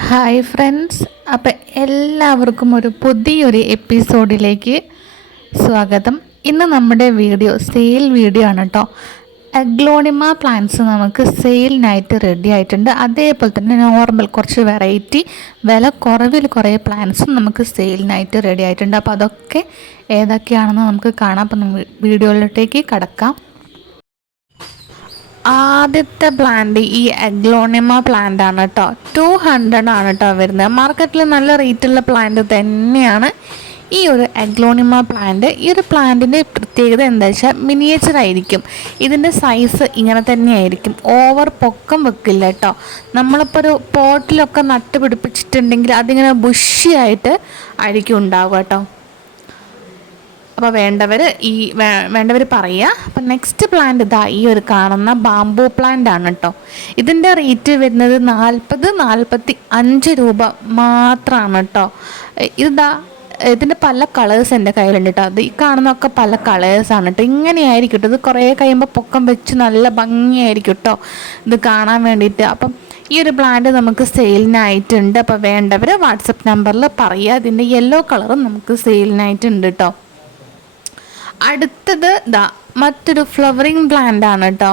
Hi friends, അപ്പം എല്ലാവർക്കും ഒരു പുതിയൊരു എപ്പിസോഡിലേക്ക് സ്വാഗതം. ഇന്ന് നമ്മുടെ സെയിൽ വീഡിയോ ആണ് കേട്ടോ. അഗ്ലോണിമ പ്ലാന്റ്സ് നമുക്ക് സെയിലിനായിട്ട് റെഡി ആയിട്ടുണ്ട്. അതേപോലെ തന്നെ നോർമൽ കുറച്ച് വെറൈറ്റി വില കുറവിൽ കുറേ പ്ലാന്റ്സും നമുക്ക് സെയിലിനായിട്ട് റെഡി ആയിട്ടുണ്ട്. അപ്പോൾ അതൊക്കെ ഏതൊക്കെയാണെന്ന് നമുക്ക് കാണാം. അപ്പം വീഡിയോയിലോട്ടേക്ക് കടക്കാം. ആദ്യത്തെ പ്ലാന്റ് ഈ അഗ്ലോണിമ പ്ലാന്റ് ആണ് കേട്ടോ. 200 ആണ് കേട്ടോ വരുന്നത്. മാർക്കറ്റിൽ നല്ല റേറ്റുള്ള പ്ലാന്റ് തന്നെയാണ് ഈ ഒരു അഗ്ലോണിമ പ്ലാന്റ്. ഈ ഒരു പ്ലാന്റിൻ്റെ പ്രത്യേകത എന്താ വെച്ചാൽ മിനിയേച്ചർ ആയിരിക്കും. ഇതിൻ്റെ സൈസ് ഇങ്ങനെ തന്നെയായിരിക്കും. ഓവർ പൊക്കം വെക്കില്ല കേട്ടോ. നമ്മളിപ്പോൾ ഒരു പോട്ടിലൊക്കെ നട്ട് പിടിപ്പിച്ചിട്ടുണ്ടെങ്കിൽ അതിങ്ങനെ ബുഷിയായിട്ട് ആയിരിക്കും ഉണ്ടാവുക കേട്ടോ. അപ്പോൾ വേണ്ടവർ പറയുക. അപ്പം നെക്സ്റ്റ് പ്ലാന്റ് ഇതാ ഈ ഒരു കാണുന്ന ബാംബൂ പ്ലാന്റ് ആണ് കേട്ടോ. ഇതിൻ്റെ റേറ്റ് വരുന്നത് 40-45 രൂപ മാത്രമാണ് കേട്ടോ. ഇതിൻ്റെ പല കളേഴ്സ് എൻ്റെ കയ്യിലുണ്ട് കേട്ടോ. അത് ഈ കാണുന്നതൊക്കെ പല കളേഴ്സാണ് കേട്ടോ. ഇങ്ങനെയായിരിക്കും കേട്ടോ. ഇത് കുറേ കഴിയുമ്പോൾ പൊക്കം വെച്ച് നല്ല ഭംഗിയായിരിക്കും കേട്ടോ ഇത് കാണാൻ വേണ്ടിയിട്ട്. അപ്പം ഈ ഒരു പ്ലാന്റ് നമുക്ക് സെയിലിനായിട്ടുണ്ട്. അപ്പോൾ വേണ്ടവർ വാട്സപ്പ് നമ്പറിൽ പറയുക. ഇതിൻ്റെ യെല്ലോ കളറും നമുക്ക് സെയിലിനായിട്ടുണ്ട് കേട്ടോ. അടുത്തത് മറ്റൊരു ഫ്ലവറിങ് പ്ലാന്റ് ആണ് കേട്ടോ.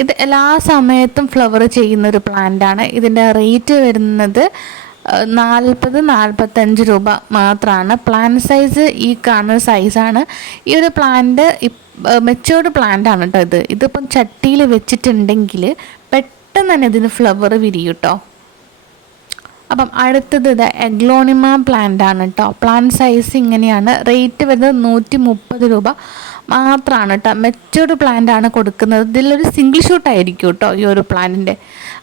ഇത് എല്ലാ സമയത്തും ഫ്ലവർ ചെയ്യുന്നൊരു പ്ലാന്റ് ആണ്. ഇതിൻ്റെ റേറ്റ് വരുന്നത് 40-45 രൂപ മാത്രമാണ്. പ്ലാന്റ് സൈസ് ഈ കാണുന്ന സൈസാണ്. ഈ ഒരു പ്ലാന്റ് മെച്ചോർഡ് പ്ലാന്റ് ആണ് കേട്ടോ. ഇതിപ്പം ചട്ടിയിൽ വെച്ചിട്ടുണ്ടെങ്കിൽ പെട്ടെന്ന് തന്നെ ഇതിന് ഫ്ലവർ വിരിയും കേട്ടോ. അപ്പം അടുത്തത് അഗ്ലോണിമ പ്ലാന്റ് ആണ് കേട്ടോ. പ്ലാന്റ് സൈസ് ഇങ്ങനെയാണ്. റേറ്റ് വരുന്നത് 130 രൂപ മാത്രമാണ് കേട്ടോ. മെച്ചോർഡ് പ്ലാന്റ് ആണ് കൊടുക്കുന്നത്. ഇതിലൊരു സിംഗിൾ ഷൂട്ട് ആയിരിക്കും കേട്ടോ ഈ ഒരു പ്ലാന്റിൻ്റെ.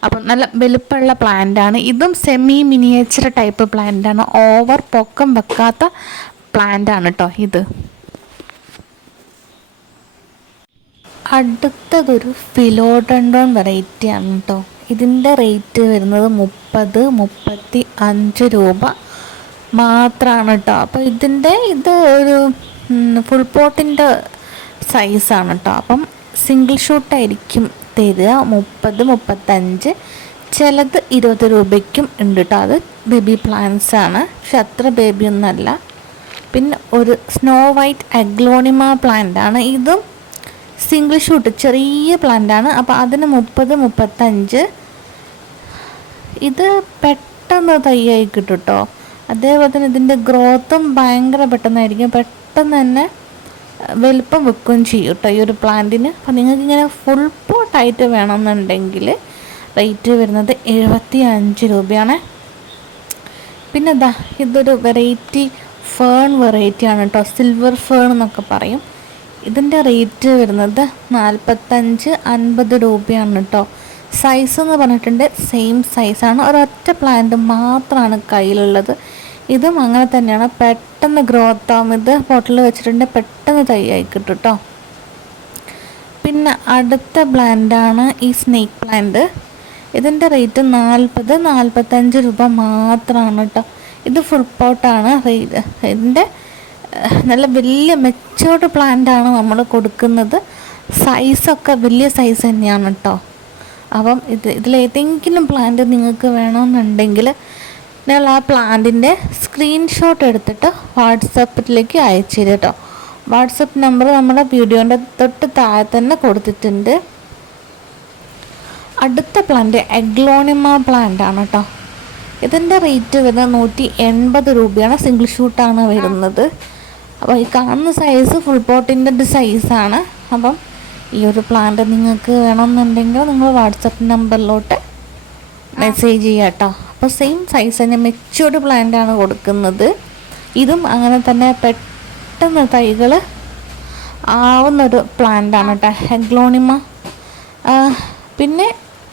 അപ്പം നല്ല വലുപ്പമുള്ള പ്ലാന്റ് ആണ്. ഇതും സെമി മിനിയേച്ചർ ടൈപ്പ് പ്ലാന്റ് ആണ്. ഓവർ പൊക്കം വെക്കാത്ത പ്ലാന്റ് ആണ് കേട്ടോ ഇത്. അടുത്തതൊരു ഫിലോഡൻഡ്രോൺ വെറൈറ്റി ആണ് കേട്ടോ. ഇതിൻ്റെ റേറ്റ് വരുന്നത് 30-35 രൂപ മാത്രമാണ് കേട്ടോ. അപ്പോൾ ഇത് ഒരു ഫുൾ പോട്ടിൻ്റെ സൈസാണ് കേട്ടോ. അപ്പം സിംഗിൾ ഷൂട്ടായിരിക്കും തരിക. 30-35, ചിലത് 20 രൂപയ്ക്കും ഉണ്ട് കേട്ടോ. അത് ബേബി പ്ലാന്റ്സ് ആണ്, പക്ഷെ അത്ര ബേബിയൊന്നുമല്ല. പിന്നെ ഒരു സ്നോ വൈറ്റ് അഗ്ലോണിമ പ്ലാന്റ് ആണ്. ഇതും സിംഗിൾ ഷൂട്ട് ചെറിയ പ്ലാന്റാണ്. അപ്പോൾ അതിന് 30-35. ഇത് പെട്ടെന്ന് തൈയായി കിട്ടും കേട്ടോ. അതേപോലെ തന്നെ ഇതിൻ്റെ ഗ്രോത്തും ഭയങ്കര പെട്ടെന്നായിരിക്കും. പെട്ടെന്ന് തന്നെ വലുപ്പം വെക്കുകയും ചെയ്യും കേട്ടോ ഈ ഒരു പ്ലാന്റിന്. അപ്പോൾ നിങ്ങൾക്ക് ഇങ്ങനെ ഫുൾ പോട്ടായിട്ട് വേണമെന്നുണ്ടെങ്കിൽ റേറ്റ് വരുന്നത് 75 രൂപയാണ്. പിന്നെ ഇതൊരു വെറൈറ്റി ഫേൺ വെറൈറ്റി ആണ് കേട്ടോ. സിൽവർ ഫേൺ എന്നൊക്കെ പറയും. ഇതിൻ്റെ റേറ്റ് വരുന്നത് 45-50 രൂപയാണ് കേട്ടോ. സൈസ് എന്ന് പറഞ്ഞിട്ടുണ്ട് സെയിം സൈസാണ്. ഒരൊറ്റ പ്ലാന്റ് മാത്രമാണ് കയ്യിലുള്ളത്. ഇതും അങ്ങനെ തന്നെയാണ്. പെട്ടെന്ന് ഗ്രോത്ത് ആവും. ഇത് ബോട്ടിൽ വെച്ചിട്ടുണ്ടെങ്കിൽ പെട്ടെന്ന് തൈയായി കിട്ടും കേട്ടോ. പിന്നെ അടുത്ത പ്ലാന്റാണ് ഈ സ്നേക്ക് പ്ലാന്റ്. ഇതിൻ്റെ റേറ്റ് 40-45 രൂപ മാത്രമാണ് കേട്ടോ. ഇത് ഫുൾ പോട്ടാണ്. ഇതിൻ്റെ നല്ല വലിയ മെച്ചോർഡ് പ്ലാന്റാണ് നമ്മൾ കൊടുക്കുന്നത്. സൈസൊക്കെ വലിയ സൈസ് തന്നെയാണ് കേട്ടോ. അപ്പം ഇതിലേതെങ്കിലും പ്ലാന്റ് നിങ്ങൾക്ക് വേണമെന്നുണ്ടെങ്കിൽ നിങ്ങൾ ആ പ്ലാന്റിൻ്റെ സ്ക്രീൻഷോട്ട് എടുത്തിട്ട് വാട്സപ്പിലേക്ക് അയച്ചു തരും കേട്ടോ. വാട്സപ്പ് നമ്പർ നമ്മുടെ വീഡിയോൻ്റെ തൊട്ട് താഴെ തന്നെ കൊടുത്തിട്ടുണ്ട്. അടുത്ത പ്ലാന്റ് അഗ്ലോണിമ പ്ലാന്റ് ആണ് കേട്ടോ. ഇതിൻ്റെ റേറ്റ് വരുന്നത് 180 രൂപയാണ്. സിംഗിൾ ഷൂട്ടാണ് വരുന്നത്. അപ്പോൾ ഈ കാണുന്ന സൈസ് ഫുൾ പോട്ടിൻ്റെ സൈസാണ്. അപ്പം ഈ ഒരു പ്ലാന്റ് നിങ്ങൾക്ക് വേണമെന്നുണ്ടെങ്കിൽ നിങ്ങൾ വാട്സപ്പ് നമ്പറിലോട്ട് മെസ്സേജ് ചെയ്യുക കേട്ടോ. അപ്പോൾ സെയിം സൈസ് തന്നെ മെച്ചൂർഡ് പ്ലാന്റാണ് കൊടുക്കുന്നത്. ഇതും അങ്ങനെ തന്നെ പെട്ടെന്ന് തൈകൾ ആവുന്നൊരു പ്ലാന്റാണ് കേട്ടോ അഗ്ലോണിമ. പിന്നെ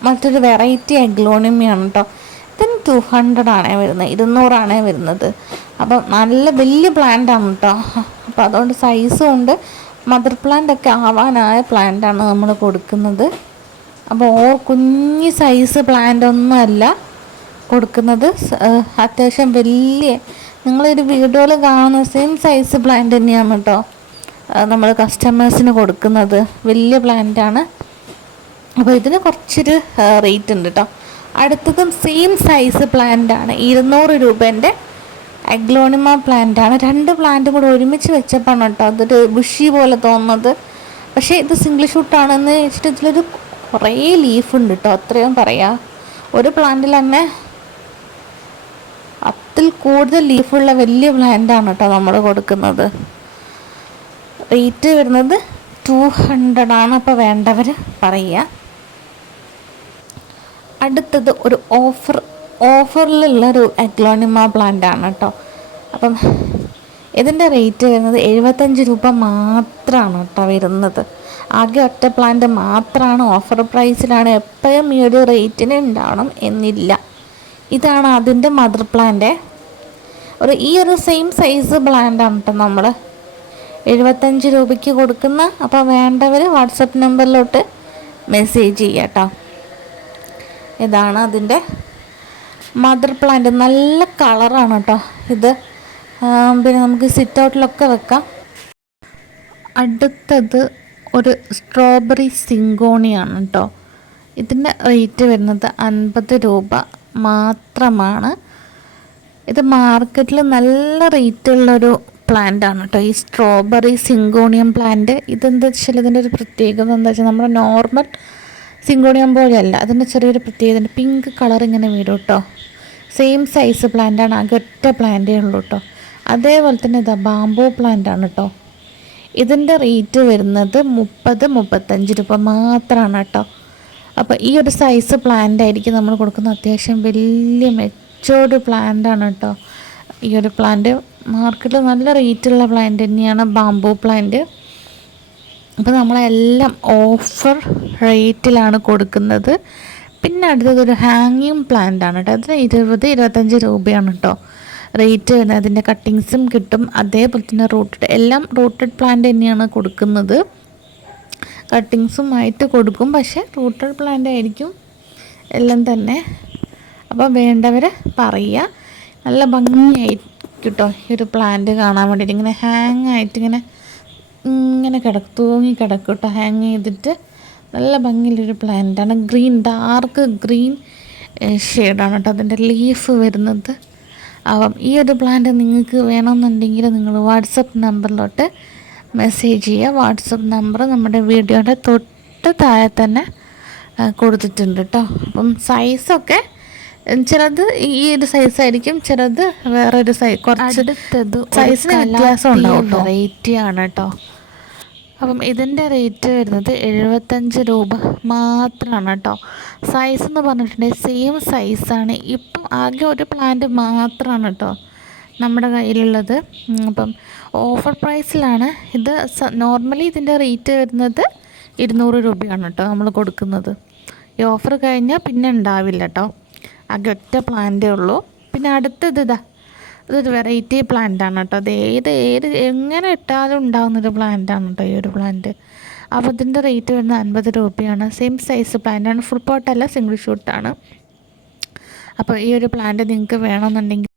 മറ്റൊരു വെറൈറ്റി അഗ്ലോണിമയാണ് കേട്ടോ. ഇതിന് 200 ആണേ വരുന്നത്, 200 ആണേ വരുന്നത്. അപ്പം നല്ല വലിയ പ്ലാന്റാണ് കേട്ടോ. അപ്പോൾ അതുകൊണ്ട് സൈസും ഉണ്ട്. മദർ പ്ലാന്റ് ഒക്കെ ആവാനായ പ്ലാന്റാണ് നമ്മൾ കൊടുക്കുന്നത്. അപ്പോൾ കുഞ്ഞ് സൈസ് പ്ലാന്റ് ഒന്നുമല്ല കൊടുക്കുന്നത്. അത്യാവശ്യം വലിയ നിങ്ങളൊരു വീഡിയോയിൽ കാണുന്ന സെയിം സൈസ് പ്ലാന്റ് തന്നെയാണ് കേട്ടോ നമ്മൾ കസ്റ്റമേഴ്സിന് കൊടുക്കുന്നത്. വലിയ പ്ലാന്റാണ്. അപ്പോൾ ഇതിന് കുറച്ചൊരു റേറ്റ് ഉണ്ട് കേട്ടോ. അടുത്തതും സെയിം സൈസ് പ്ലാന്റ് ആണ്, 200 രൂപേൻ്റെ അഗ്ലോണിമ പ്ലാന്റ് ആണ്. രണ്ട് പ്ലാന്റും കൂടെ ഒരുമിച്ച് വെച്ചപ്പോൾ കേട്ടോ അതൊരു ബുഷി പോലെ തോന്നുന്നത്. പക്ഷേ ഇത് സിംഗിൾ ഷൂട്ടാണെന്ന് വെച്ചിട്ട് ഇതിലൊരു കുറേ ലീഫ് ഉണ്ട് കേട്ടോ, അത്രയും പറയാം. ഒരു പ്ലാന്റിൽ തന്നെ 10ൽ കൂടുതൽ ലീഫുള്ള വലിയ പ്ലാന്റാണ് കേട്ടോ നമ്മൾ കൊടുക്കുന്നത്. റേറ്റ് വരുന്നത് 200 ആണ്. അപ്പോൾ വേണ്ടവർ പറയുക. അടുത്തത് ഒരു ഓഫറിലുള്ളൊരു അഗ്ലോണിമ പ്ലാന്റ് ആണ് കേട്ടോ. അപ്പം ഇതിൻ്റെ റേറ്റ് വരുന്നത് 75 രൂപ മാത്രമാണ് കേട്ടോ വരുന്നത്. ആകെ ഒറ്റ പ്ലാന്റ് മാത്രമാണ്, ഓഫർ പ്രൈസിലാണ്. എപ്പോഴും ഈ ഒരു റേറ്റിന് ഉണ്ടാവണം എന്നില്ല. ഇതാണ് അതിൻ്റെ മദർ പ്ലാന്റ്. ഈ ഒരു സെയിം സൈസ് പ്ലാന്റാണ് കേട്ടോ നമ്മൾ 75 രൂപയ്ക്ക് കൊടുക്കുന്ന. അപ്പോൾ വേണ്ടവർ വാട്സപ്പ് നമ്പറിലോട്ട് മെസ്സേജ് ചെയ്യാം കേട്ടോ. ഇതാണ് അതിൻ്റെ മദർ പ്ലാന്റ്. നല്ല കളറാണ് കേട്ടോ ഇത്. പിന്നെ നമുക്ക് സിറ്റ് ഔട്ടിലൊക്കെ വെക്കാം. അടുത്തത് ഒരു സ്ട്രോബെറി സിങ്കോണിയാണ് കേട്ടോ. ഇതിൻ്റെ റേറ്റ് വരുന്നത് 50 രൂപ മാത്രമാണ്. ഇത് മാർക്കറ്റിൽ നല്ല റേറ്റുള്ളൊരു പ്ലാന്റ് ആണ് കേട്ടോ, ഈ സ്ട്രോബെറി സിങ്കോണിയം പ്ലാന്റ്. ഇതെന്താ വെച്ചാൽ ഇതിൻ്റെ ഒരു പ്രത്യേകത എന്താ വെച്ചാൽ നമ്മുടെ നോർമൽ സിങ്കോണിയം പോലെയല്ല, അതിൻ്റെ ചെറിയൊരു പ്രത്യേകത പിങ്ക് കളർ ഇങ്ങനെ വരും കേട്ടോ. സെയിം സൈസ് പ്ലാന്റാണ്, ആകെ ഒറ്റ പ്ലാന്റേ ഉള്ളൂ കേട്ടോ. അതേപോലെ തന്നെ ഇതാ ബാംബൂ പ്ലാന്റ് ആണ് കേട്ടോ. ഇതിൻ്റെ റേറ്റ് വരുന്നത് 30-35 രൂപ മാത്രമാണ് കേട്ടോ. അപ്പോൾ ഈ ഒരു സൈസ് പ്ലാന്റ് ആയിരിക്കും നമ്മൾ കൊടുക്കുന്നത്. അത്യാവശ്യം വലിയ മെച്ചോർഡ് പ്ലാന്റ് ആണ് കേട്ടോ. ഈ ഒരു പ്ലാന്റ് മാർക്കറ്റിൽ നല്ല റേറ്റുള്ള പ്ലാന്റ് തന്നെയാണ് ബാംബൂ പ്ലാന്റ്. അപ്പോൾ നമ്മളെല്ലാം ഓഫർ റേറ്റിലാണ് കൊടുക്കുന്നത്. പിന്നെ അടുത്തതൊരു ഹാങ്ങിങ് പ്ലാന്റ് ആണ് കേട്ടോ. അതിന് 20-25 രൂപയാണ് കേട്ടോ റേറ്റ് വരുന്നത്. അതിൻ്റെ കട്ടിങ്സും കിട്ടും, അതേപോലെ തന്നെ എല്ലാം റൂട്ടഡ് പ്ലാന്റ് തന്നെയാണ് കൊടുക്കുന്നത്. കട്ടിങ്സും ആയിട്ട് കൊടുക്കും, പക്ഷേ റൂട്ടഡ് പ്ലാന്റ് ആയിരിക്കും എല്ലാം തന്നെ. അപ്പോൾ വേണ്ടവർ പറയുക. നല്ല ഭംഗിയായിരിക്കും കേട്ടോ ഈ ഒരു പ്ലാന്റ് കാണാൻ വേണ്ടിയിട്ട്. ഇങ്ങനെ ഹാങ് ആയിട്ട് ഇങ്ങനെ തൂങ്ങി കിടക്കും കേട്ടോ, ഹാങ് ചെയ്തിട്ട്. നല്ല ഭംഗിയുള്ളൊരു പ്ലാന്റാണ്. ഡാർക്ക് ഗ്രീൻ ഷെയ്ഡാണ് കേട്ടോ അതിൻ്റെ ലീഫ് വരുന്നത്. അപ്പം ഈ ഒരു പ്ലാന്റ് നിങ്ങൾക്ക് വേണമെന്നുണ്ടെങ്കിൽ നിങ്ങൾ വാട്സപ്പ് നമ്പറിലോട്ട് മെസ്സേജ് ചെയ്യുക. വാട്സപ്പ് നമ്പർ നമ്മുടെ വീഡിയോയുടെ തൊട്ട് താഴെ തന്നെ കൊടുത്തിട്ടുണ്ട് കേട്ടോ. അപ്പം സൈസൊക്കെ ചിലത് ഈ ഒരു സൈസായിരിക്കും, ചിലത് വേറൊരു സൈസ്, കുറച്ച് സൈസിന് വ്യത്യാസം ഉണ്ടാവും. വെറൈറ്റി ആണ് കേട്ടോ. അപ്പം ഇതിൻ്റെ റേറ്റ് വരുന്നത് 75 രൂപ മാത്രമാണ് കേട്ടോ. സൈസ് എന്ന് പറഞ്ഞിട്ടുണ്ടെങ്കിൽ സെയിം സൈസാണ്. ഇപ്പം ആകെ ഒരു പ്ലാന്റ് മാത്രമാണ് കേട്ടോ നമ്മുടെ കയ്യിലുള്ളത്. അപ്പം ഓഫർ പ്രൈസിലാണ് ഇത്. നോർമലി ഇതിൻ്റെ റേറ്റ് വരുന്നത് 200 രൂപയാണ് കേട്ടോ നമ്മൾ കൊടുക്കുന്നത്. ഈ ഓഫർ കഴിഞ്ഞാൽ പിന്നെ ഉണ്ടാവില്ല കേട്ടോ, ആകെ ഒറ്റ പ്ലാന്റേ ഉള്ളൂ. പിന്നെ അടുത്തത് ഇതൊരു വെറൈറ്റി പ്ലാന്റാണ് കേട്ടോ. അത് ഏത് എങ്ങനെ ഇട്ടാലും ഉണ്ടാകുന്നൊരു പ്ലാന്റാണ് കേട്ടോ ഈ ഒരു പ്ലാന്റ്. അപ്പോൾ ഇതിൻ്റെ റേറ്റ് വരുന്നത് 50 രൂപയാണ്. സെയിം സൈസ് പ്ലാന്റാണ്, ഫുൾ പോട്ടല്ല, സിംഗിൾ ഷൂട്ടാണ്. അപ്പോൾ ഈ ഒരു പ്ലാന്റ് നിങ്ങൾക്ക് വേണമെന്നുണ്ടെങ്കിൽ.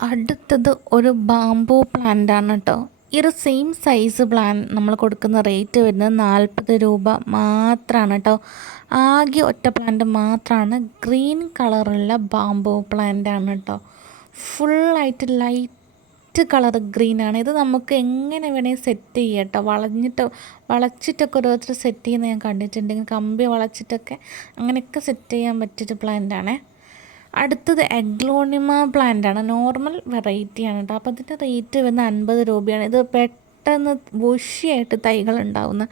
അടുത്തത് ഒരു ബാംബൂ പ്ലാന്റാണ് കേട്ടോ. ഈ ഒരു സെയിം സൈസ് പ്ലാന്റ് നമ്മൾ കൊടുക്കുന്ന റേറ്റ് വരുന്നത് 40 രൂപ മാത്രമാണ് കേട്ടോ. ആകെ ഒറ്റ പ്ലാന്റ് മാത്രമാണ്. ഗ്രീൻ കളറുള്ള ബാംബൂ പ്ലാന്റാണ് കേട്ടോ. ഫുള്ളായിട്ട് ലൈറ്റ് കളർ ഗ്രീനാണ്. ഇത് നമുക്ക് എങ്ങനെ വേണമെങ്കിൽ സെറ്റ് ചെയ്യാം കേട്ടോ. വളച്ചിട്ടൊക്കെ ഓരോരുത്തർ സെറ്റ് ചെയ്യുന്നത് ഞാൻ കണ്ടിട്ടുണ്ടെങ്കിൽ, കമ്പി വളച്ചിട്ടൊക്കെ അങ്ങനെയൊക്കെ സെറ്റ് ചെയ്യാൻ പറ്റിയൊരു പ്ലാന്റാണ്. അടുത്തത് അഗ്ലോണിമ പ്ലാന്റാണ്, നോർമൽ വെറൈറ്റിയാണ് കേട്ടോ. അപ്പോൾ ഇതിൻ്റെ റേറ്റ് വരുന്നത് 50 രൂപയാണ്. ഇത് പെട്ടെന്ന് ബുഷിയായിട്ട് തൈകൾ ഉണ്ടാകുന്ന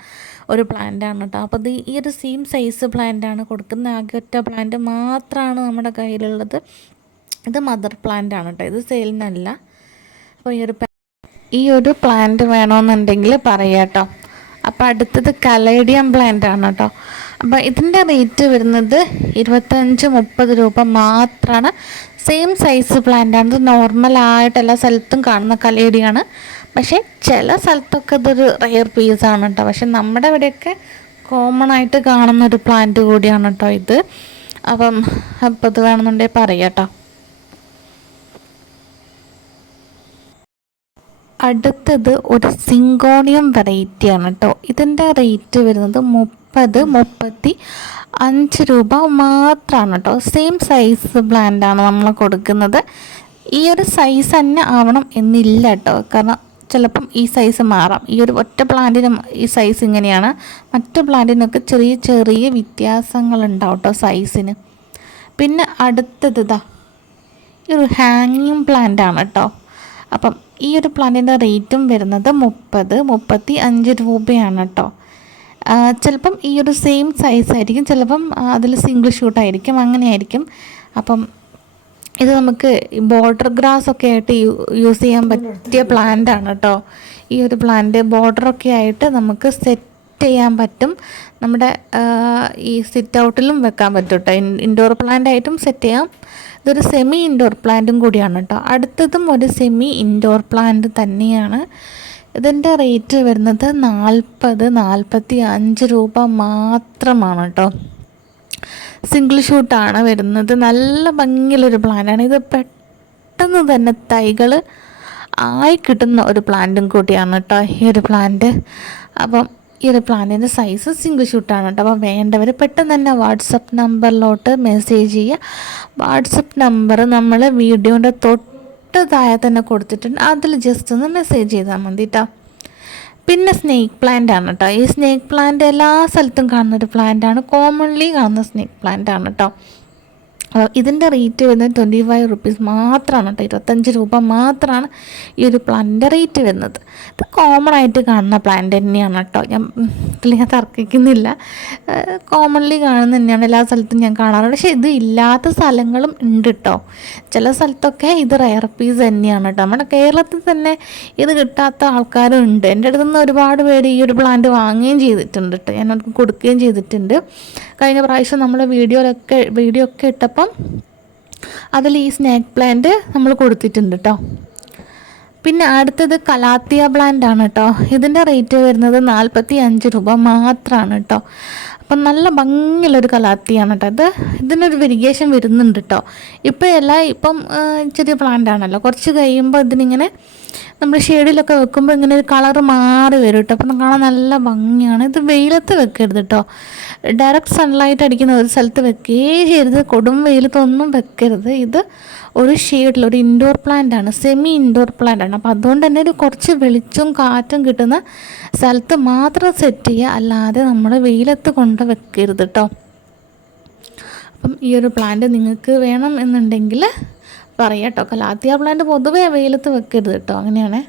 ഒരു പ്ലാന്റാണ് കേട്ടോ. അപ്പോൾ ഈ ഒരു സെയിം സൈസ് പ്ലാന്റാണ് കൊടുക്കുന്നത്. ആകെ ഒറ്റ പ്ലാന്റ് മാത്രമാണ് നമ്മുടെ കയ്യിലുള്ളത്. ഇത് മദർ പ്ലാന്റ് ആണ് കേട്ടോ, ഇത് സെയിലിനല്ല. അപ്പോൾ ഈ ഒരു പ്ലാന്റ് വേണമെന്നുണ്ടെങ്കിൽ പറയാം കേട്ടോ. അപ്പോൾ അടുത്തത് കലേഡിയം പ്ലാന്റ് ആണ് കേട്ടോ. അപ്പോൾ ഇതിൻ്റെ റേറ്റ് വരുന്നത് 25-30 രൂപ മാത്രമാണ്. സെയിം സൈസ് പ്ലാന്റാണ്. ഇത് നോർമലായിട്ട് എല്ലാ സ്ഥലത്തും കാണുന്ന കലേഡിയാണ്. പക്ഷേ ചില സ്ഥലത്തൊക്കെ ഇതൊരു റെയർ പീസാണ് കേട്ടോ. പക്ഷെ നമ്മുടെ ഇവിടെയൊക്കെ കോമൺ ആയിട്ട് കാണുന്ന ഒരു പ്ലാന്റ് കൂടിയാണ് കേട്ടോ ഇത്. അപ്പം ഇത് വേണമെന്നുണ്ടെങ്കിൽ പറയാം കേട്ടോ. അടുത്തത് ഒരു സിങ്കോണിയം വെറൈറ്റിയാണ് കേട്ടോ. ഇതിൻ്റെ റേറ്റ് വരുന്നത് 30-35 മാത്രമാണ് കേട്ടോ. സെയിം സൈസ് പ്ലാന്റാണ് നമ്മൾ കൊടുക്കുന്നത്. ഈ ഒരു സൈസ് തന്നെ ആവണം എന്നില്ല കേട്ടോ, കാരണം ചിലപ്പം ഈ സൈസ് മാറാം. ഈ ഒരു ഒറ്റ പ്ലാന്റിന് ഈ സൈസ് ഇങ്ങനെയാണ്, മറ്റു പ്ലാന്റിനൊക്കെ ചെറിയ ചെറിയ വ്യത്യാസങ്ങളുണ്ടാവും കേട്ടോ സൈസിന്. പിന്നെ അടുത്തത് ഈ ഒരു ഹാങ്ങിങ് പ്ലാന്റ് ആണ് കേട്ടോ. അപ്പം ഈ ഒരു പ്ലാന്റിൻ്റെ റേറ്റും വരുന്നത് 30-35 രൂപയാണ് കേട്ടോ. ചിലപ്പം ഈ ഒരു സെയിം സൈസ് ആയിരിക്കും, ചിലപ്പം അതിൽ സിംഗിൾ ഷൂട്ടായിരിക്കും, അങ്ങനെയായിരിക്കും. അപ്പം ഇത് നമുക്ക് ബോർഡർ ഗ്രാസ് ഒക്കെ ആയിട്ട് യൂസ് ചെയ്യാൻ പറ്റിയ പ്ലാന്റ് ആണ് കേട്ടോ. ഈ ഒരു പ്ലാന്റ് ബോർഡറൊക്കെ ആയിട്ട് നമുക്ക് സെറ്റ് ചെയ്യാൻ പറ്റും. നമ്മുടെ ഈ സിറ്റ് ഔട്ടിലും വെക്കാൻ പറ്റും കേട്ടോ. ഇൻഡോർ പ്ലാന്റ് ആയിട്ടും സെറ്റ് ചെയ്യാം. ഇതൊരു സെമി ഇൻഡോർ പ്ലാന്റും കൂടിയാണ് കേട്ടോ. അടുത്തതും ഒരു സെമി ഇൻഡോർ പ്ലാന്റ് തന്നെയാണ്. ഇതിൻ്റെ റേറ്റ് വരുന്നത് 40-45 രൂപ മാത്രമാണ് കേട്ടോ. സിംഗിൾ ഷൂട്ടാണ് വരുന്നത്. നല്ല ഭംഗിയുള്ളൊരു പ്ലാന്റാണ് ഇത്. പെട്ടെന്ന് തന്നെ തൈകൾ ആയി കിട്ടുന്ന ഒരു പ്ലാന്റും കൂടിയാണ് കേട്ടോ ഈ ഒരു പ്ലാന്റ്. അപ്പം ഈ ഒരു പ്ലാന്റിൻ്റെ സൈസ് സിംഗിൾ ഷൂട്ടാണ് കേട്ടോ. അപ്പോൾ വേണ്ടവർ പെട്ടെന്ന് തന്നെ വാട്സപ്പ് നമ്പറിലോട്ട് മെസ്സേജ് ചെയ്യുക. വാട്സപ്പ് നമ്പർ നമ്മൾ വീഡിയോൻ്റെ തൊട്ട് താഴെ തന്നെ കൊടുത്തിട്ടുണ്ട്, അതിൽ ജസ്റ്റ് ഒന്ന് മെസ്സേജ് ചെയ്താൽ മതി കേട്ടോ. പിന്നെ സ്നേക്ക് പ്ലാന്റ് ആണ് കേട്ടോ. ഈ സ്നേക്ക് പ്ലാന്റ് എല്ലാ സ്ഥലത്തും കാണുന്നൊരു പ്ലാന്റാണ്, കോമൺലി കാണുന്ന സ്നേക്ക് പ്ലാന്റ് ആണ് കേട്ടോ. ഇതിൻ്റെ റേറ്റ് വരുന്നത് 25 റുപ്പീസ് മാത്രമാണ് കേട്ടോ. 25 രൂപ മാത്രമാണ് ഈ ഒരു പ്ലാന്റിൻ്റെ റേറ്റ് വരുന്നത്. ഇത് കോമൺ ആയിട്ട് കാണുന്ന പ്ലാന്റ് തന്നെയാണ് കേട്ടോ. ഞാൻ തർക്കിക്കുന്നില്ല, കോമൺലി കാണുന്ന തന്നെയാണ്, എല്ലാ സ്ഥലത്തും ഞാൻ കാണാറുണ്ട്. പക്ഷേ ഇത് ഇല്ലാത്ത സ്ഥലങ്ങളും ഉണ്ട് കേട്ടോ. ചില സ്ഥലത്തൊക്കെ ഇത് റയർ പീസ് തന്നെയാണ് കേട്ടോ. നമ്മുടെ കേരളത്തിൽ തന്നെ ഇത് കിട്ടാത്ത ആൾക്കാരും ഉണ്ട്. എൻ്റെ അടുത്ത് നിന്ന് ഒരുപാട് പേര് ഈ ഒരു പ്ലാന്റ് വാങ്ങുകയും ചെയ്തിട്ടുണ്ട് കേട്ടോ. ഞാൻ അവർക്ക് കൊടുക്കുകയും ചെയ്തിട്ടുണ്ട്. കഴിഞ്ഞ പ്രാവശ്യം നമ്മൾ വീഡിയോ ഒക്കെ ഇട്ടപ്പം അതിൽ ഈ സ്നേക്ക് പ്ലാന്റ് നമ്മൾ കൊടുത്തിട്ടുണ്ട് കേട്ടോ. പിന്നെ അടുത്തത് കലാത്തിയ പ്ലാന്റ് ആണ് കേട്ടോ. ഇതിൻ്റെ റേറ്റ് വരുന്നത് 45 രൂപ മാത്രമാണ് കേട്ടോ. അപ്പം നല്ല ഭംഗിയുള്ളൊരു കലാത്തിയാണ് കേട്ടോ. ഇതിനൊരു വെരിഗേഷൻ വരുന്നുണ്ട് കേട്ടോ. ഇപ്പം ചെറിയ പ്ലാന്റ് ആണല്ലോ, കുറച്ച് കഴിയുമ്പോൾ ഇതിനിങ്ങനെ നമ്മൾ ഷെയ്ഡിലൊക്കെ വെക്കുമ്പോൾ ഇങ്ങനെ ഒരു കളറ് മാറി വരും കേട്ടോ. അപ്പം കാണാൻ നല്ല ഭംഗിയാണ്. ഇത് വെയിലത്ത് വെക്കരുത് കേട്ടോ. ഡയറക്റ്റ് സൺലൈറ്റ് അടിക്കുന്ന ഒരു സ്ഥലത്ത് വെക്കുകയേ ചെയ്യരുത്, കൊടും വെയിലത്തൊന്നും വെക്കരുത്. ഇത് ഒരു ഷെയ്ഡിൽ ഒരു ഇൻഡോർ പ്ലാന്റ് ആണ്, സെമി ഇൻഡോർ പ്ലാന്റ് ആണ്. അപ്പം അതുകൊണ്ട് തന്നെ ഒരു കുറച്ച് വെളിച്ചവും കാറ്റും കിട്ടുന്ന സ്ഥലത്ത് മാത്രം സെറ്റ് ചെയ്യുക, അല്ലാതെ നമ്മൾ വെയിലത്ത് കൊണ്ട് വെക്കരുത് കേട്ടോ. അപ്പം ഈ ഒരു പ്ലാന്റ് നിങ്ങൾക്ക് വേണം എന്നുണ്ടെങ്കിൽ പറയാം കേട്ടോ. കലാത്തിയ പ്ലാന്റ് പൊതുവേ വെയിലത്ത് വെക്കരുത് കേട്ടോ, അങ്ങനെയാണ്.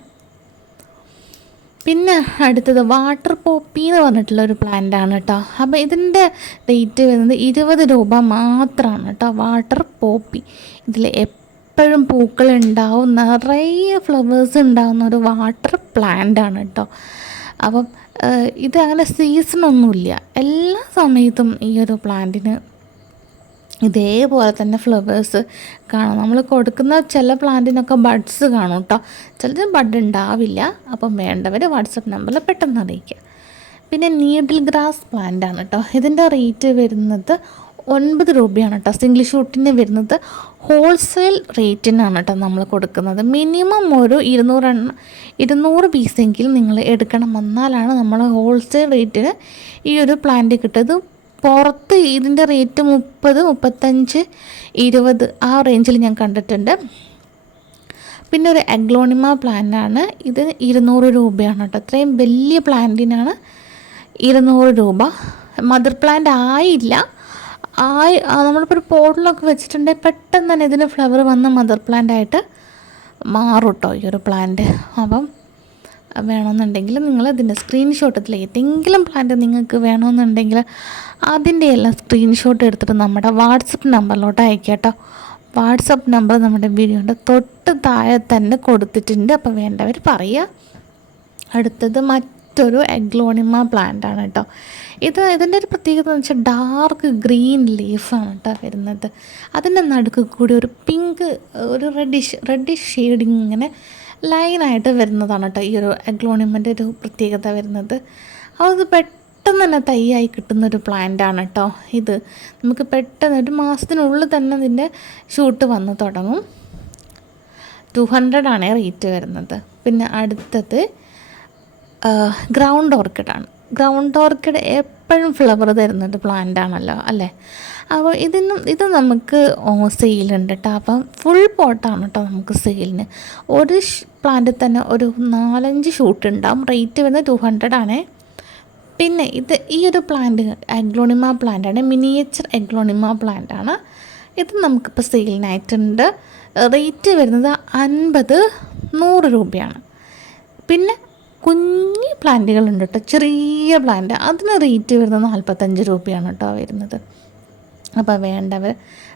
പിന്നെ അടുത്തത് വാട്ടർ പോപ്പി എന്ന് പറഞ്ഞിട്ടുള്ള ഒരു പ്ലാന്റ് ആണ് കേട്ടോ. അപ്പോൾ ഇതിൻ്റെ റേറ്റ് വരുന്നത് 20 രൂപ മാത്രമാണ് കേട്ടോ. വാട്ടർ പോപ്പി ഇതിൽ എപ്പോഴും പൂക്കളുണ്ടാവും, നിറയെ ഫ്ലവേഴ്സ് ഉണ്ടാകുന്ന ഒരു വാട്ടർ പ്ലാന്റ് ആണ് കേട്ടോ. അപ്പം ഇത് അങ്ങനെ സീസണൊന്നുമില്ല, എല്ലാ സമയത്തും ഈ ഒരു പ്ലാന്റിന് ഇതേപോലെ തന്നെ ഫ്ലവേഴ്സ് കാണാം. നമ്മൾ കൊടുക്കുന്ന ചില പ്ലാന്റിനൊക്കെ ബഡ്സ് കാണും കേട്ടോ, ചിലത് ബഡ് ഉണ്ടാവില്ല. അപ്പം വേണ്ടവർ വാട്സപ്പ് നമ്പറിൽ പെട്ടെന്ന് അറിയിക്കുക. പിന്നെ നീഡിൽ ഗ്രാസ് പ്ലാന്റ് ആണ് കേട്ടോ. ഇതിൻ്റെ റേറ്റ് വരുന്നത് 9 രൂപയാണ് കേട്ടോ. സിംഗിൾ ഷൂട്ടിന് വരുന്നത് ഹോൾസെയിൽ റേറ്റിനാണ് കേട്ടോ നമ്മൾ കൊടുക്കുന്നത്. മിനിമം ഒരു 200 പീസെങ്കിലും നിങ്ങൾ എടുക്കണം, എന്നാലാണ് നമ്മൾ ഹോൾസെയിൽ റേറ്റിന് ഈ ഒരു പ്ലാന്റ് കിട്ടുന്നത്. പുറത്ത് ഇതിൻ്റെ റേറ്റ് 30, 35, 20 ആ റേഞ്ചിൽ ഞാൻ കണ്ടിട്ടുണ്ട്. പിന്നെ ഒരു അഗ്ലോണിമ പ്ലാന്റാണ്, ഇത് 200 രൂപയാണ് കേട്ടോ. അത്രയും വലിയ പ്ലാന്റിനാണ് 200 രൂപ. മദർ പ്ലാന്റ് ആയില്ല, നമ്മളിപ്പോൾ ഒരു പോട്ടിലൊക്കെ വെച്ചിട്ടുണ്ടെങ്കിൽ പെട്ടെന്ന് തന്നെ ഇതിന് ഫ്ലവർ വന്ന് മദർ പ്ലാന്റ് ആയിട്ട് മാറും കേട്ടോ ഈ ഒരു പ്ലാന്റ്. അപ്പം വേണമെന്നുണ്ടെങ്കിൽ നിങ്ങൾ ഇതിൻ്റെ സ്ക്രീൻഷോട്ടത്തിൽ ഏതെങ്കിലും പ്ലാന്റ് നിങ്ങൾക്ക് വേണമെന്നുണ്ടെങ്കിൽ അതിൻ്റെ എല്ലാം സ്ക്രീൻഷോട്ട് എടുത്തിട്ട് നമ്മുടെ വാട്സപ്പ് നമ്പറിലോട്ട് അയക്കുക കേട്ടോ. വാട്സപ്പ് നമ്പർ നമ്മുടെ വീഡിയോൻ്റെ തൊട്ട് താഴെ തന്നെ കൊടുത്തിട്ടുണ്ട്, അപ്പോൾ വേണ്ടവർ പറയുക. അടുത്തത് മറ്റൊരു അഗ്ലോണിമ പ്ലാന്റ് ആണ് കേട്ടോ. ഇതിൻ്റെ ഒരു പ്രത്യേകത എന്ന് വെച്ചാൽ ഡാർക്ക് ഗ്രീൻ ലീഫാണ് കേട്ടോ വരുന്നത്. അതിൻ്റെ നടുക്ക് കൂടി ഒരു പിങ്ക്, ഒരു റെഡിഷ് ഷെയ്ഡിങ് ഇങ്ങനെ ലൈനായിട്ട് വരുന്നതാണ് കേട്ടോ ഈ ഒരു അഗ്ലോണിമൻ്റെ ഒരു പ്രത്യേകത വരുന്നത്. അത് പെട്ടെന്ന് തന്നെ തൈയായി കിട്ടുന്നൊരു പ്ലാന്റാണ് കേട്ടോ. ഇത് നമുക്ക് പെട്ടെന്ന് ഒരു മാസത്തിനുള്ളിൽ തന്നെ ഇതിൻ്റെ ഷൂട്ട് വന്ന് തുടങ്ങും. 200 ആണ് റേറ്റ് വരുന്നത്. പിന്നെ അടുത്തത് ഗ്രൗണ്ട് ഓർക്കിഡാണ്. ഗ്രൗണ്ട് ഓർക്കിഡ് എപ്പോഴും ഫ്ലവർ തരുന്നൊരു പ്ലാന്റ് ആണല്ലോ അല്ലേ. അപ്പോൾ ഇത് നമുക്ക് സെയിലുണ്ട് കേട്ടോ. അപ്പം ഫുൾ പോട്ടാണ് കേട്ടോ നമുക്ക് സെയിലിന്. ഒരു പ്ലാന്റിൽ തന്നെ ഒരു 4-5 ഷൂട്ട് ഉണ്ടാവും. റേറ്റ് വരുന്നത് 200 ആണേ. പിന്നെ ഈ ഒരു പ്ലാന്റ് എഗ്ലോണിമ പ്ലാന്റാണ്, മിനിയേച്ചർ എഗ്ലോണിമ പ്ലാന്റാണ്. ഇത് നമുക്കിപ്പോൾ സെയിലിനായിട്ടുണ്ട്. റേറ്റ് വരുന്നത് 50-100 രൂപയാണ്. പിന്നെ കുഞ്ഞ് പ്ലാന്റുകളുണ്ട് കേട്ടോ, ചെറിയ പ്ലാന്റ്, അതിന് റേറ്റ് വരുന്നത് 45 രൂപയാണ് കേട്ടോ വരുന്നത്. അപ്പോൾ വേണ്ടവർ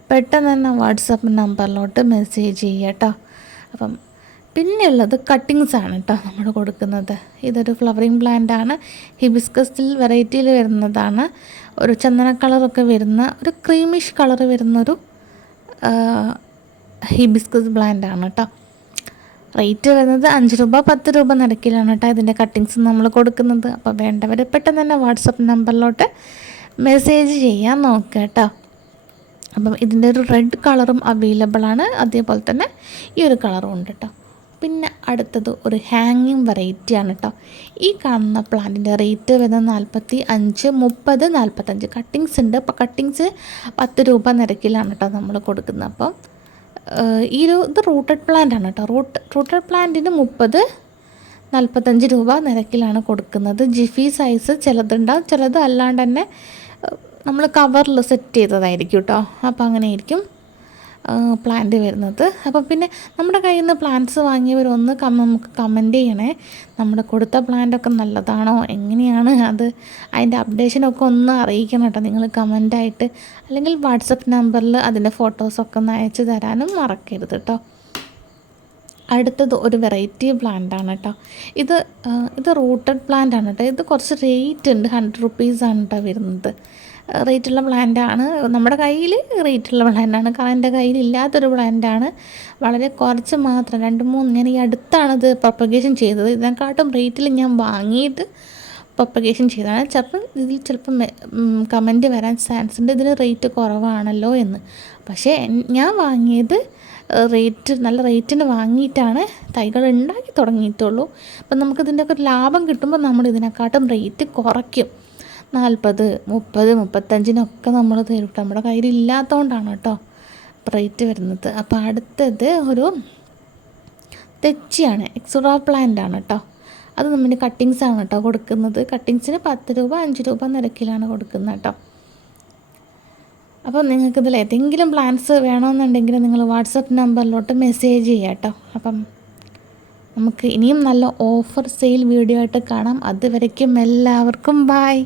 പെട്ടെന്ന് തന്നെ വാട്സപ്പ് നമ്പറിലോട്ട് മെസ്സേജ് ചെയ്യുക കേട്ടോ. അപ്പം പിന്നെയുള്ളത് കട്ടിങ്സാണ് കേട്ടോ നമ്മൾ കൊടുക്കുന്നത്. ഇതൊരു ഫ്ലവറിങ് പ്ലാന്റാണ്, ഹിബിസ്കസിൽ വെറൈറ്റിയിൽ വരുന്നതാണ്. ഒരു ചന്ദന കളറൊക്കെ വരുന്ന, ഒരു ക്രീമിഷ് കളർ വരുന്നൊരു ഹിബിസ്കസ് പ്ലാന്റാണ് കേട്ടോ. റേറ്റ് വരുന്നത് 5 രൂപ 10 രൂപ നിരക്കിലാണ് കേട്ടോ ഇതിൻ്റെ കട്ടിങ്സ് നമ്മൾ കൊടുക്കുന്നത്. അപ്പോൾ വേണ്ടവർ പെട്ടെന്ന് തന്നെ വാട്സപ്പ് നമ്പറിലോട്ട് മെസ്സേജ് ചെയ്യാൻ നോക്കുക കേട്ടോ. അപ്പം ഇതിൻ്റെ ഒരു റെഡ് കളറും അവൈലബിളാണ്, അതേപോലെ തന്നെ ഈ ഒരു കളറും ഉണ്ട് കേട്ടോ. പിന്നെ അടുത്തത് ഒരു ഹാങ്ങിങ് വെറൈറ്റിയാണ് കേട്ടോ. ഈ കാണുന്ന പ്ലാന്റിൻ്റെ റേറ്റ് വരുന്നത് 45, 30, 45 കട്ടിങ്സ് ഉണ്ട്. അപ്പോൾ കട്ടിങ്സ് 10 രൂപ നിരക്കിലാണ് കേട്ടോ നമ്മൾ കൊടുക്കുന്നത്. അപ്പം ഇത് റൂട്ടഡ് പ്ലാന്റ് ആണ് കേട്ടോ. റൂട്ടഡ് പ്ലാന്റിന് 30, 45 രൂപ നിരക്കിലാണ് കൊടുക്കുന്നത്. ജിഫി സൈസ് ചിലതുണ്ടാവും, ചിലത് അല്ലാണ്ട് തന്നെ നമ്മൾ കവറിൽ സെറ്റ് ചെയ്തതായിരിക്കും കേട്ടോ. അപ്പോൾ അങ്ങനെയായിരിക്കും പ്ലാന്റ് വരുന്നത്. അപ്പം പിന്നെ നമ്മുടെ കയ്യിൽ നിന്ന് പ്ലാന്റ്സ് വാങ്ങിയവരൊന്ന് നമുക്ക് കമൻറ്റ് ചെയ്യണേ. നമ്മുടെ കൊടുത്ത പ്ലാന്റൊക്കെ നല്ലതാണോ, എങ്ങനെയാണ് അത്, അതിൻ്റെ അപ്ഡേഷനൊക്കെ ഒന്ന് അറിയിക്കണം കേട്ടോ നിങ്ങൾ കമൻറ്റായിട്ട്. അല്ലെങ്കിൽ വാട്സപ്പ് നമ്പറിൽ അതിൻ്റെ ഫോട്ടോസൊക്കെ ഒന്ന് അയച്ചു തരാനും മറക്കരുത് കേട്ടോ. അടുത്തത് ഒരു വെറൈറ്റി പ്ലാന്റാണ് കേട്ടോ. ഇത് റൂട്ടഡ് പ്ലാന്റ് ആണ് കേട്ടോ. ഇത് കുറച്ച് റേറ്റ് ഉണ്ട്, 100 റുപ്പീസാണ് കേട്ടോ വരുന്നത്. റേറ്റുള്ള പ്ലാന്റാണ്, നമ്മുടെ കയ്യിൽ റേറ്റുള്ള പ്ലാന്റാണ്. കാരണം എൻ്റെ കയ്യിലില്ലാത്തൊരു പ്ലാന്റാണ്. വളരെ കുറച്ച് മാത്രം 2-3 ഞാൻ ഈ അടുത്താണിത് പ്രൊപ്പഗേഷൻ ചെയ്തത്. ഇതിനെക്കാട്ടും റേറ്റിൽ ഞാൻ വാങ്ങിയിട്ട് പ്രൊപ്പഗേഷൻ ചെയ്തതാണ്. ചിലപ്പം കമൻറ്റ് വരാൻ ചാൻസ് ഉണ്ട്, ഇതിന് റേറ്റ് കുറവാണല്ലോ എന്ന്. പക്ഷേ ഞാൻ വാങ്ങിയത് നല്ല റേറ്റിന് വാങ്ങിയിട്ടാണ് തൈകൾ ഉണ്ടാക്കി തുടങ്ങിയിട്ടുള്ളൂ. അപ്പം നമുക്കിതിൻ്റെയൊക്കെ ഒരു ലാഭം കിട്ടുമ്പോൾ നമ്മൾ ഇതിനെക്കാട്ടും റേറ്റ് കുറയ്ക്കും. 40, 30, 35 നമ്മൾ തരും. നമ്മുടെ കയ്യിലില്ലാത്തതുകൊണ്ടാണ് കേട്ടോ റേറ്റ് വരുന്നത്. അപ്പോൾ അടുത്തത് ഒരു തെച്ചിയാണ്, എക്സുറ പ്ലാന്റ് ആണ് കേട്ടോ. അത് നമ്മുടെ കട്ടിങ്സാണ് കേട്ടോ കൊടുക്കുന്നത്. കട്ടിങ്സിന് 10 രൂപ 5 രൂപ നിരക്കിലാണ് കൊടുക്കുന്നത് കേട്ടോ. അപ്പം നിങ്ങൾക്കിതിൽ ഏതെങ്കിലും പ്ലാൻസ് വേണമെന്നുണ്ടെങ്കിൽ നിങ്ങൾ വാട്സപ്പ് നമ്പറിലോട്ട് മെസ്സേജ് ചെയ്യാം കേട്ടോ. അപ്പം നമുക്ക് ഇനിയും നല്ല ഓഫർ സെയിൽ വീഡിയോ ആയിട്ട് കാണാം. അതുവരയ്ക്കും എല്ലാവർക്കും ബൈ.